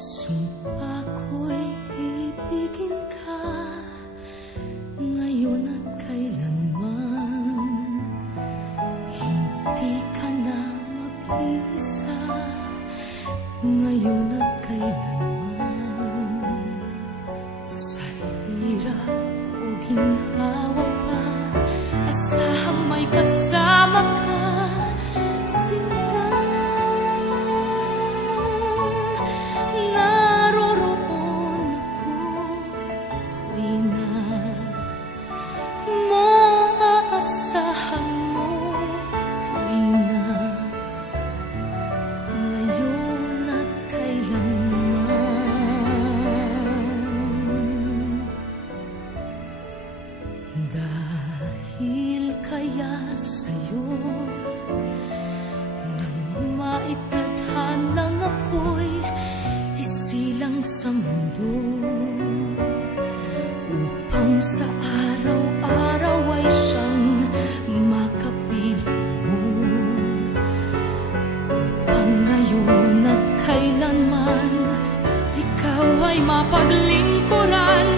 Sumpa ko'y ibigin ka ngayon at kailanman. Hindi ka na mag-iisa ngayon at kailanman. Sa hirap o ginhawa pa, asahang may kasama ka, sinta. Naroroon ako tuwi na maaasahan mo, tuwi na ngayon at kailanman. Dahil kaya sa'yo nang maitadhanang ako'y isilang sa mundo, upang sa araw-araw ay siyang makapiling mo, upang ngayon at kailanman ikaw ay mapaglingkuran.